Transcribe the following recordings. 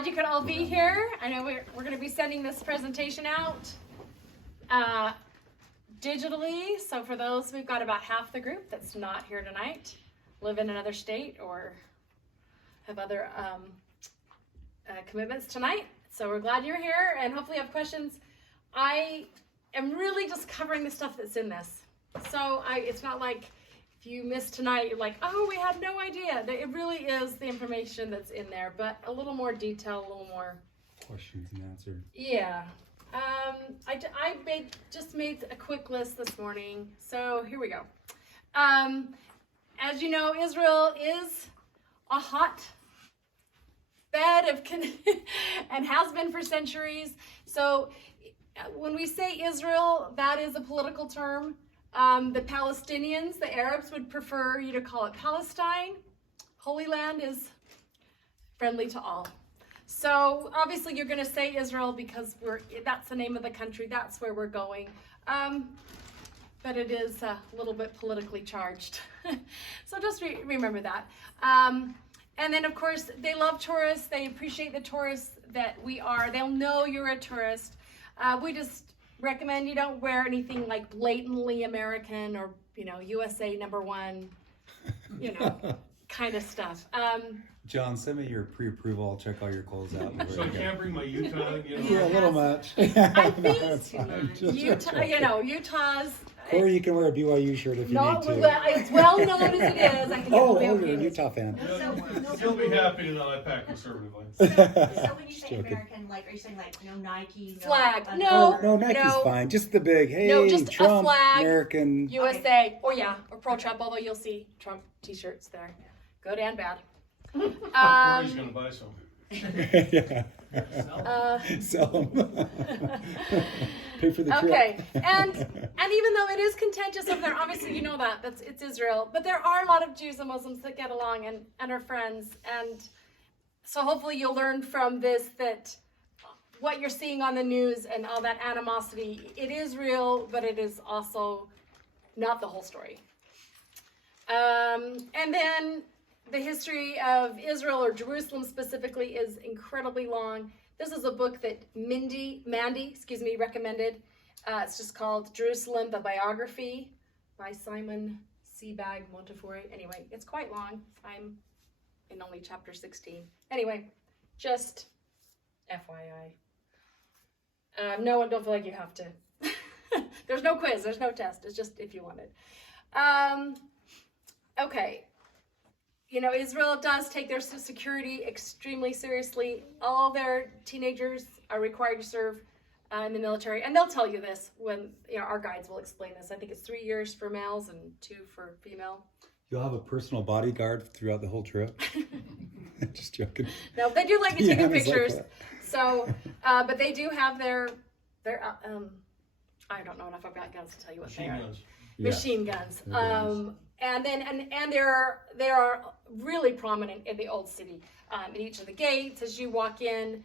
glad you could all be here. I know we're going to be sending this presentation out digitally. So for those, we've got about half the group that's not here tonight, live in another state or have other commitments tonight. So we're glad you're here and hopefully you have questions. I am really just covering the stuff that's in this. So it's not like if you missed tonight, you're like, oh, we had no idea. It really is the information that's in there, but a little more detail, a little more questions and answers. Yeah. I just made a quick list this morning. So here we go. As you know, Israel is a hot bed of and has been for centuries. So when we say Israel, that is a political term. The Palestinians, the Arabs would prefer you to call it Palestine. Holy Land is friendly to all. So obviously you're going to say Israel because that's the name of the country. That's where we're going. But it is a little bit politically charged. So just remember that. And then of course they love tourists. They appreciate the tourists that we are. They'll know you're a tourist. We just recommend you don't wear anything like blatantly American or, USA #1, kind of stuff. John, send me your pre-approval. I'll check all your clothes out. So I can't bring my Utah, Yeah, a little much. I think That's fine. Utah's. Or you can wear a BYU shirt if you need to. Well, it's well known as it is. I think you're a Utah fan. You'll be happy to know I pack conservatively. So when you say American, are you saying no Nike, flag? No, Nike's fine. Just the big, just Trump, a flag, American. USA, or pro Trump, although you'll see Trump t-shirts there. Good and bad. Corey's going to buy some. Yeah. Sell them. Pay for the trip. Okay, and even though it is contentious over there, obviously you know it's Israel, but there are a lot of Jews and Muslims that get along and are friends, and so hopefully you'll learn from this that what you're seeing on the news and all that animosity, it is real, but it is also not the whole story. And then the history of Israel, or Jerusalem specifically, is incredibly long. This is a book that Mandy, recommended. It's just called Jerusalem, the Biography by Simon Sebag Montefiore. Anyway, it's quite long. I'm in only chapter 16. Anyway, just FYI. No, don't feel like you have to. There's no quiz, there's no test. It's just if you wanted. Okay. Israel does take their security extremely seriously. All their teenagers are required to serve in the military, and they'll tell you this when our guides will explain this. I think it's 3 years for males and 2 for female. You'll have a personal bodyguard throughout the whole trip. Just joking. No, they do like to take pictures. So, but they do have their I don't know enough about guns to tell you what they are. Machine guns. And they are really prominent in the old city, in each of the gates as you walk in,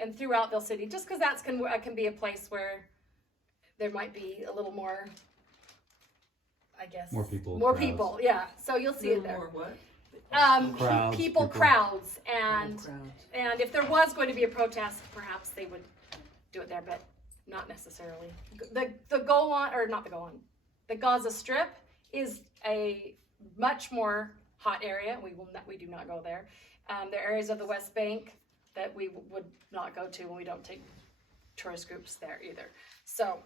and throughout the city. Just because that can be a place where there might be a little more, I guess. More people. More people, yeah. So you'll see it there. More what? Crowds, and if there was going to be a protest, perhaps they would do it there, but not necessarily. The Gaza Strip is a much more hot area. We do not go there. There are areas of the West Bank that we would not go to, and we don't take tourist groups there either. So,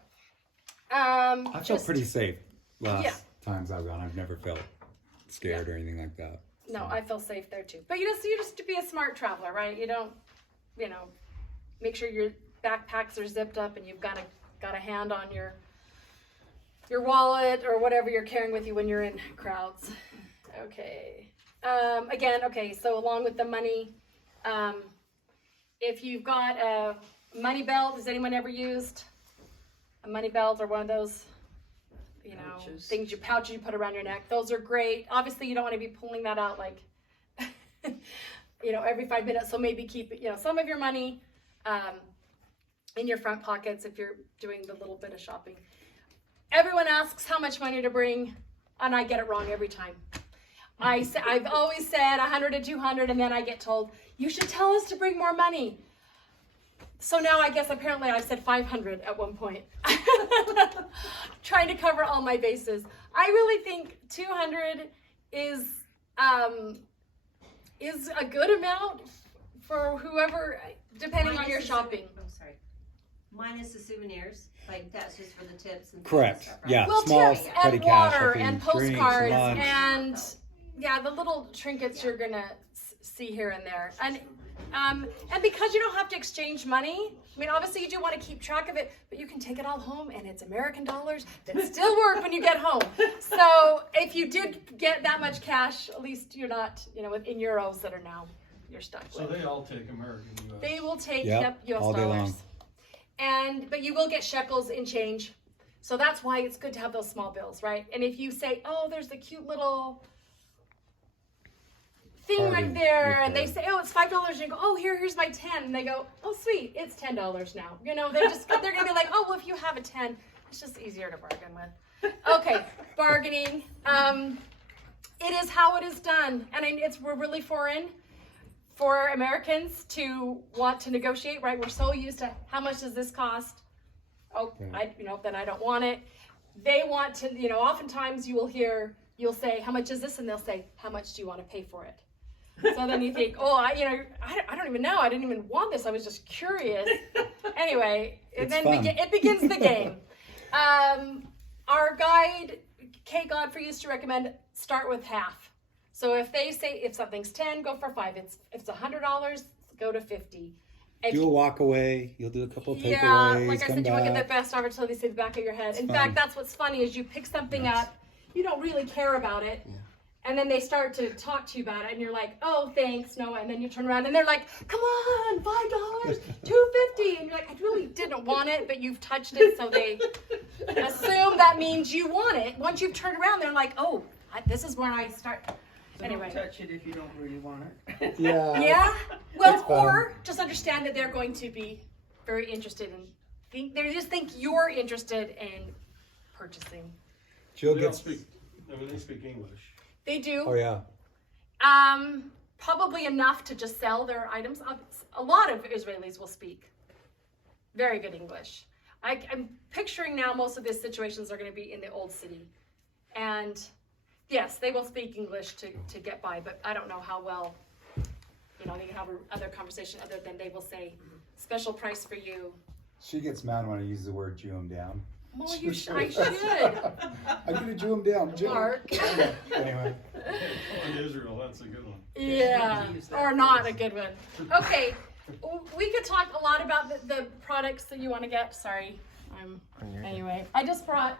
I felt pretty safe last times I've gone. I've never felt scared or anything like that. So. No, I feel safe there too. But you just to be a smart traveler, right? You don't, make sure your backpacks are zipped up and you've got a hand on your wallet or whatever you're carrying with you when you're in crowds. Okay. So along with the money, if you've got a money belt, has anyone ever used a money belt or one of those, pouches you put around your neck? Those are great. Obviously, you don't want to be pulling that out like, every 5 minutes. So maybe keep, some of your money in your front pockets if you're doing the little bit of shopping. Everyone asks how much money to bring, and I get it wrong every time. I've always said 100 to 200, and then I get told, You should tell us to bring more money. So now I guess apparently I said 500 at one point. Trying to cover all my bases. I really think 200 is a good amount for whoever, depending on your shopping. I'm sorry. Minus the souvenirs, like that's just for the tips and Correct. stuff, right? Yeah. Well, Small tips petty and cash, water like in and drinks, postcards lunch. and yeah, the little trinkets you're gonna see here and there, and because you don't have to exchange money. I mean, obviously you do want to keep track of it, but you can take it all home, and it's American dollars that still work when you get home. So if you did get that much cash, at least you're not, in euros that are now you're stuck So with. they all take American US. They will take Yep, US all day dollars. long. But you will get shekels in change. So that's why it's good to have those small bills, right? And if you say, oh, there's the cute little thing Card right in there, your and they card. say, oh, it's $5, and you go, oh, here's my 10, and they go, oh, sweet, it's $10 now. They're gonna be like, oh, well, if you have a 10, it's just easier to bargain with. Okay, bargaining. It is how it is done, and we're really foreign for Americans to want to negotiate, right? We're so used to how much does this cost? Oh, then I don't want it. They want to, oftentimes you'll say, how much is this? And they'll say, how much do you want to pay for it? So then you think, oh, I don't even know. I didn't even want this. I was just curious. Anyway, It's then fun. it begins the game. Our guide, Kay Godfrey, used to recommend start with half. So if they say if something's 10, go for 5. If it's $100, go to 50. If Do a walk away. You'll do a couple takeaways. yeah, like I come said, you won't get the back. best opportunity to see the back of your head. In It's fact, fun. that's what's funny is you pick something up, you don't really care about it, and then they start to talk to you about it, and you're like, oh, thanks, no, and then you turn around and they're like, come on, $5, $2.50, and you're like, I really didn't want it, but you've touched it, so they assume that means you want it. Once you've turned around, they're like, oh, this is when I start. So Anyway. don't touch it if you don't really want it. Yeah. Yeah. Well, That's fun. or just understand that they're going to be very interested they just think you're interested in purchasing. Jill They don't gets. speak, they speak English. They do. Oh yeah. Probably enough to just sell their items. A lot of Israelis will speak very good English. I'm picturing now most of these situations are going to be in the old city, and yes, they will speak English to get by, but I don't know how well, they can have another conversation other than they will say, special price for you. She gets mad when I use the word Jew 'em down. Well, I should. I'm gonna Jew 'em down, Jill. Mark. Anyway. In Israel, that's a good one. Yeah, or not a good one. Okay, we could talk a lot about the products that you want to get. Sorry. Anyway, I just brought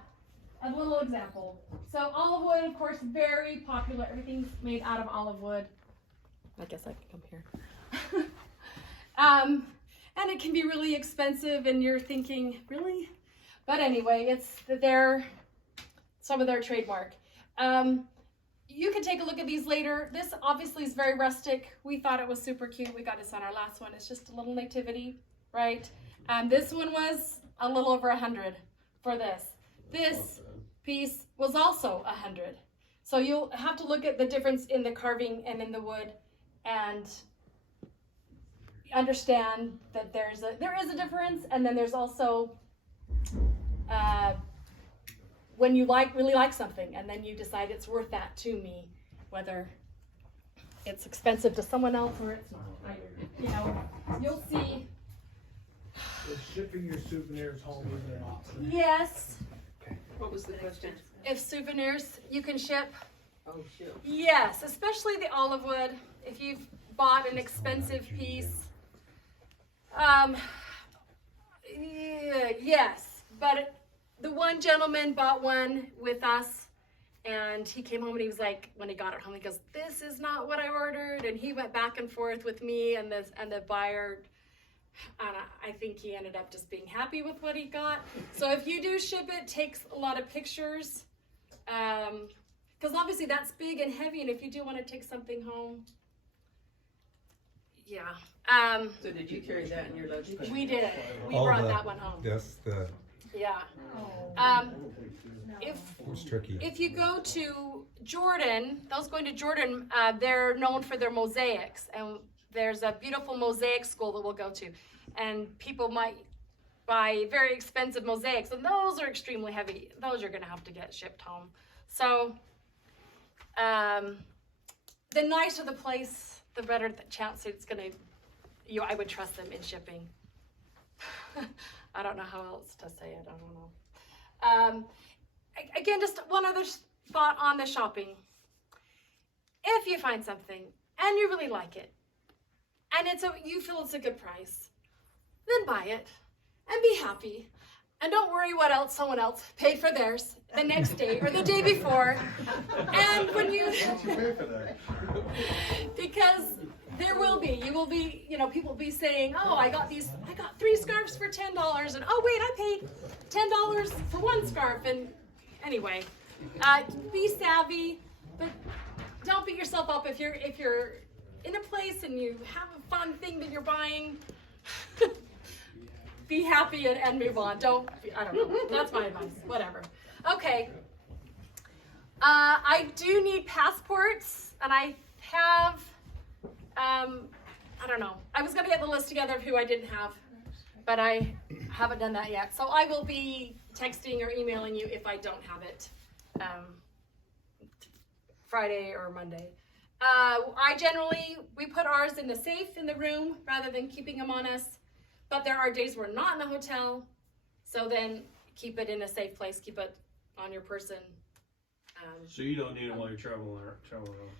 a little example. So olive wood, of course, very popular. Everything's made out of olive wood. I guess I can come here. And it can be really expensive, and you're thinking, really? But anyway, it's some of their trademark. You can take a look at these later. This obviously is very rustic. We thought it was super cute. We got this on our last one. It's just a little nativity, right? This one was a little over 100 for this. This piece was also 100. So you'll have to look at the difference in the carving and in the wood, and understand that there is a difference. And then there's also when you really like something, and then you decide it's worth that to me, whether it's expensive to someone else or it's not. You'll see. So shipping your souvenirs home is an option. Yes, What was the question? if souvenirs you can ship. Oh, shit. Yes, especially the olive wood. If you've bought an expensive piece. Yes, but the one gentleman bought one with us, and he came home and he was like, when he got it home, he goes, "This is not what I ordered," and he went back and forth with me and the buyer. And I think he ended up just being happy with what he got. So if you do ship it, takes a lot of pictures. Because obviously that's big and heavy, and if you do want to take something home, yeah. So did you carry that in your luggage? We did. We All brought the- that one home. That's the. Yeah. It was tricky. If you go to Jordan, those going to Jordan, they're known for their mosaics, and there's a beautiful mosaic school that we'll go to, and people might buy very expensive mosaics, and those are extremely heavy. Those you're gonna have to get shipped home. So, the nicer the place, the better the chance it's gonna. I would trust them in shipping. I don't know how else to say it. I don't know. Again, just one other thought on the shopping. If you find something and you really like it, and you feel it's a good price, then buy it and be happy. And don't worry what else someone else paid for theirs the next day or the day before. And when you, What you pay for that? because there will be, people will be saying, oh, I got 3 scarves for $10, and oh wait, I paid $10 for 1 scarf. And anyway, be savvy, but don't beat yourself up if you're in a place and you have a fun thing that you're buying. Be happy and move on. I don't know. That's my advice. Whatever. Okay. I do need passports, and I have, I don't know. I was going to get the list together of who I didn't have, but I haven't done that yet. So I will be texting or emailing you if I don't have it Friday or Monday. We put ours in the safe in the room rather than keeping them on us. But there are days we're not in the hotel, so then keep it in a safe place. Keep it on your person. So you don't need them while you're traveling around?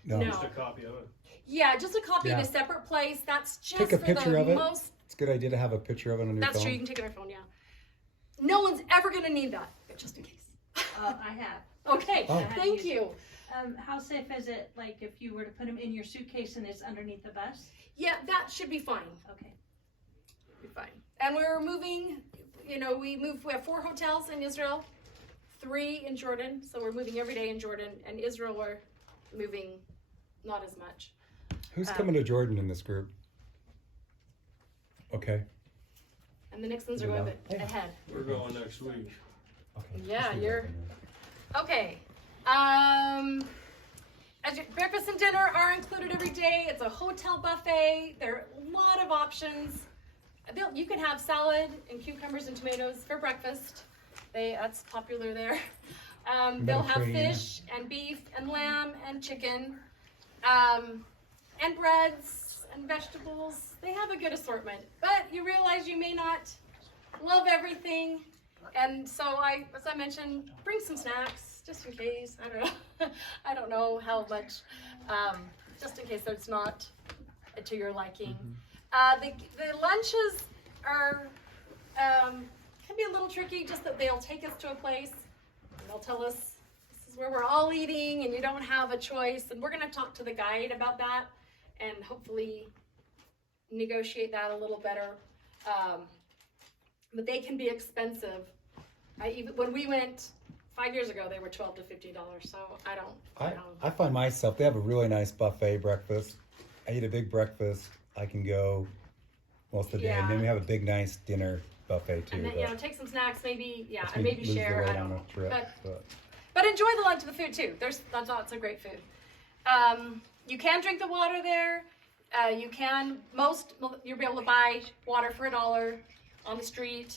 No. Just a copy of it? Yeah, just a copy in Yeah. a separate place. That's just Take a for picture the of it. most. It's a good idea to have a picture of it on your That's phone. true. You can take it on your phone. Yeah. No one's ever gonna need that, but just in case. I have. Okay. Oh. Thank you. How safe is it, like, if you were to put them in your suitcase and it's underneath the bus? Yeah, that should be fine. Okay. Be fine. And we're moving. We have 4 hotels in Israel, 3 in Jordan. So we're moving every day in Jordan, and Israel we're moving not as much. Who's coming to Jordan in this group? Okay. And the next ones are going a bit ahead. We're going next week. Okay. Yeah, okay. Breakfast and dinner are included every day. It's a hotel buffet. There are a lot of options. You can have salad and cucumbers and tomatoes for breakfast. That's popular there. They'll have Mediterranean. fish and beef and lamb and chicken, and breads and vegetables. They have a good assortment, but you realize you may not love everything. And so as I mentioned, bring some snacks just in case. I don't know. I don't know how much, just in case it's not to your liking. The lunches are can be a little tricky. Just that they'll take us to a place and they'll tell us this is where we're all eating, and you don't have a choice. And we're going to talk to the guide about that and hopefully negotiate that a little better. But they can be expensive. When we went 5 years ago, they were $12 to $15. So I don't. I find myself, they have a really nice buffet breakfast. I eat a big breakfast. I can go most of the day. And then we have a big, nice dinner buffet too. And then, but take some snacks, maybe, lets and me maybe lose the share. weight I on don't know. a trip, But enjoy the lunch and the food too. There's lots of great food. You can drink the water there. You'll be able to buy water for $1 on the street.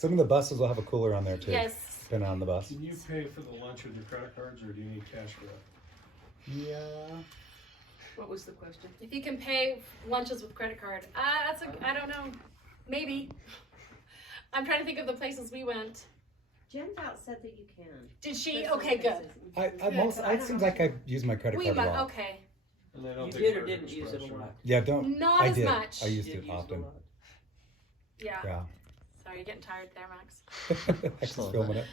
some of the buses will have a cooler on there too. Yes. Depending on the bus. Can you pay for the lunch with your credit cards, or do you need cash for that? Yeah. What was the question? If you can pay lunches with credit card, I don't know. Maybe. I'm trying to think of the places we went. Jen's out said that you can. Did she? There's some Okay, good. places. It seems like I use my credit We card a went. lot. Okay. And they don't You take did or American didn't use it a Express, lot? right? Yeah, don't. Not I as did. much. I used Did it use a often. lot. Yeah. Yeah. Sorry, you're getting tired there, Max. Actually filming it.